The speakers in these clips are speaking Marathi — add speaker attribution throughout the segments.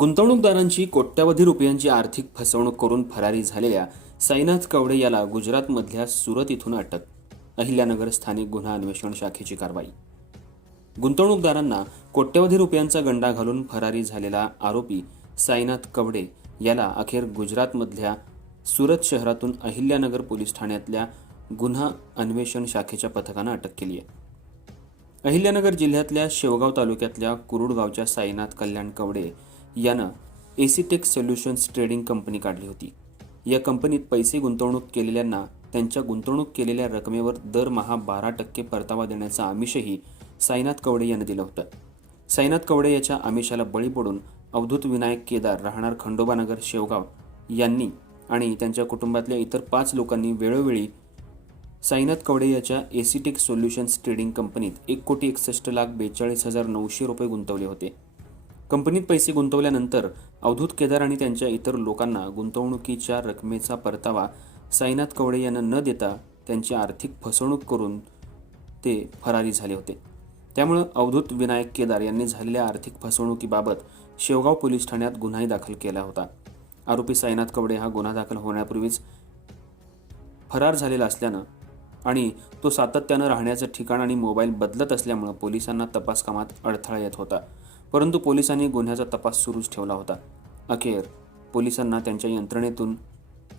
Speaker 1: गुंतवणूकदारांची कोट्यवधी रुपयांची आर्थिक फसवणूक करून फरारी झालेल्या साईनाथ कवडे याला गुजरातमधल्या सुरत इथून अटक. अहिल्यानगर स्थानिक गुन्हा अन्वेषण शाखेची कारवाई. गुंतवणूकदारांना कोट्यवधी रुपयांचा गंडा घालून फरारी झालेला आरोपी साईनाथ कवडे याला अखेर गुजरातमधल्या सुरत शहरातून अहिल्यानगर पोलीस ठाण्यातल्या गुन्हा अन्वेषण शाखेच्या पथकानं अटक केली आहे. अहिल्यानगर जिल्ह्यातल्या शेवगाव तालुक्यातल्या कुरुडगावच्या साईनाथ कल्याण कवडे यानं एसीटेक सोल्युशन्स ट्रेडिंग कंपनी काढली होती. या कंपनीत पैसे गुंतवणूक केलेल्यांना त्यांच्या गुंतवणूक केलेल्या रकमेवर दरमहा बारा टक्के परतावा देण्याचं आमिषही साईनाथ कवडे यानं दिलं होतं. साईनाथ कवडे याच्या आमिषाला बळी पडून अवधूत विनायक केदार राहणार खंडोबानगर शेवगाव यांनी आणि त्यांच्या कुटुंबातल्या इतर पाच लोकांनी वेळोवेळी साईनाथ कवडे याच्या एसीटेक सोल्युशन्स ट्रेडिंग कंपनीत एक कोटी एकसष्ट लाख बेचाळीस हजार नऊशे रुपये गुंतवले होते. कंपनीत पैसे गुंतवल्यानंतर अवधूत केदार आणि त्यांच्या इतर लोकांना गुंतवणुकीच्या रकमेचा परतावा साईनाथ कवडे यांना न देता त्यांची आर्थिक फसवणूक करून ते फरारी झाले होते. त्यामुळं अवधूत विनायक केदार यांनी झालेल्या आर्थिक फसवणुकीबाबत शेवगाव पोलीस ठाण्यात गुन्हाही दाखल केला होता. आरोपी साईनाथ कवडे हा गुन्हा दाखल होण्यापूर्वीच फरार झालेला असल्यानं आणि तो सातत्यानं राहण्याचं ठिकाण आणि मोबाईल बदलत असल्यामुळं पोलिसांना तपास कामात अडथळा येत होता. परंतु पोलिसांनी गुन्ह्याचा तपास सुरूच ठेवला होता. अखेर पोलिसांना त्यांच्या यंत्रणेतून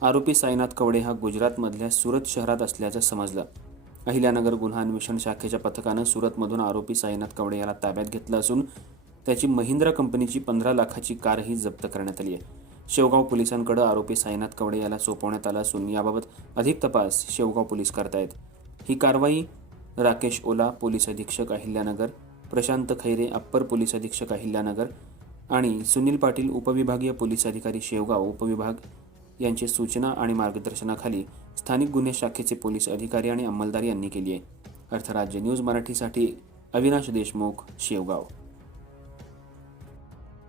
Speaker 1: आरोपी साईनाथ कवडे हा गुजरातमधल्या सुरत शहरात असल्याचं समजलं. अहिल्यानगर गुन्हा अन्वेषण शाखेच्या पथकानं सुरतमधून आरोपी साईनाथ कवडे याला ताब्यात घेतलं असून त्याची महिंद्रा कंपनीची पंधरा लाखाची कारही जप्त करण्यात आली आहे. शेवगाव पोलिसांकडे आरोपी साईनाथ कवडे याला सोपवण्यात आला असून याबाबत अधिक तपास शेवगाव पोलीस करतायत. ही कारवाई राकेश ओला पोलीस अधीक्षक अहिल्यानगर प्रशांत खैरे अप्पर पोलीस अधीक्षक अहिल्यानगर आणि सुनील पाटील उपविभागीय पोलीस अधिकारी शेवगाव उपविभाग यांची सूचना आणि मार्गदर्शनाखाली स्थानिक गुन्हे शाखेचे पोलीस अधिकारी आणि अंमलदार यांनी केली आहे. अर्थराज्य न्यूज मराठीसाठी अविनाश देशमुख शेवगाव.